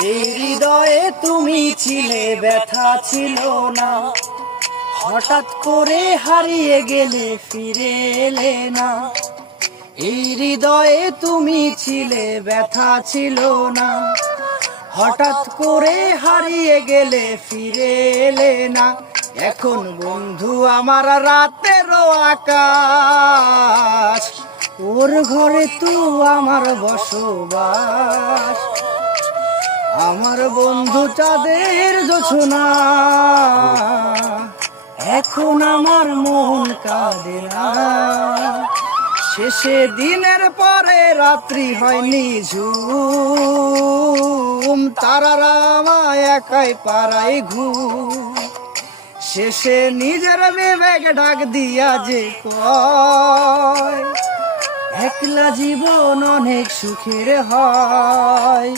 এই হৃদয়ে তুমি ছিলে, ব্যথা ছিল না। হঠাৎ করে হারিয়ে গেলে, ফিরে এলে না। এই হৃদয়ে তুমি ছিলে, ব্যথা ছিল না। হঠাৎ করে হারিয়ে গেলে, ফিরে এলে না। এখন বন্ধু আমার রাতেরও আকাশ, ওর ঘরে তো আমার বসবাস। আমার বন্ধু চাঁদের জোছনা, এখন আমার মন কাঁদে না। শেষে দিনের পরে রাত্রি হয় নিঝুম, তারারা আমায় একাই পাড়ায় ঘুম। শেষে নিজের বিবেক ডাক দিয়া যে কয়, একলা জীবন অনেক সুখের হয়।